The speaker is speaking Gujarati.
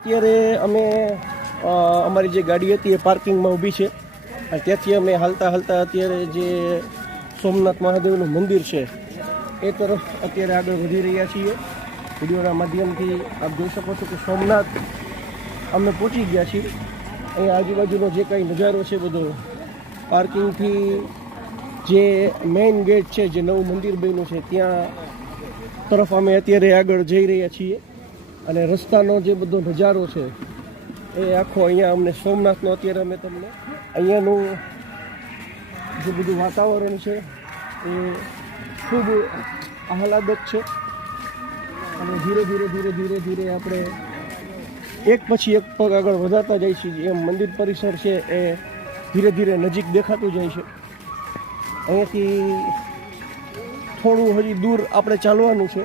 અત્યારે અમે અમારી જે ગાડી હતી એ પાર્કિંગમાં ઊભી છે અને ત્યાંથી અમે હાલતા હાલતા અત્યારે જે સોમનાથ મહાદેવનું મંદિર છે એ તરફ અત્યારે આગળ વધી રહ્યા છીએ. વિડીયોના માધ્યમથી આપ જોઈ શકો છો કે સોમનાથ અમે પહોંચી ગયા છીએ. અહીંયા આજુબાજુનો જે કાંઈ નજારો છે બધો પાર્કિંગથી જે મેઇન ગેટ છે જે નવું મંદિર બન્યું છે ત્યાં તરફ અમે અત્યારે આગળ જઈ રહ્યા છીએ. અને રસ્તાનો જે બધો નજારો છે એ આખો અહીંયા અમને સોમનાથનો અત્યારે અમે તમને અહીંયાનું જે બધું વાતાવરણ છે એ ખૂબ આહલાદક છે. અને ધીરે ધીરે ધીરે ધીરે ધીરે આપણે એક પછી એક પગ આગળ વધારતા જાય છીએ એમ મંદિર પરિસર છે એ ધીરે ધીરે નજીક દેખાતું જાય છે. અહીંયાથી થોડું હજી દૂર આપણે ચાલવાનું છે.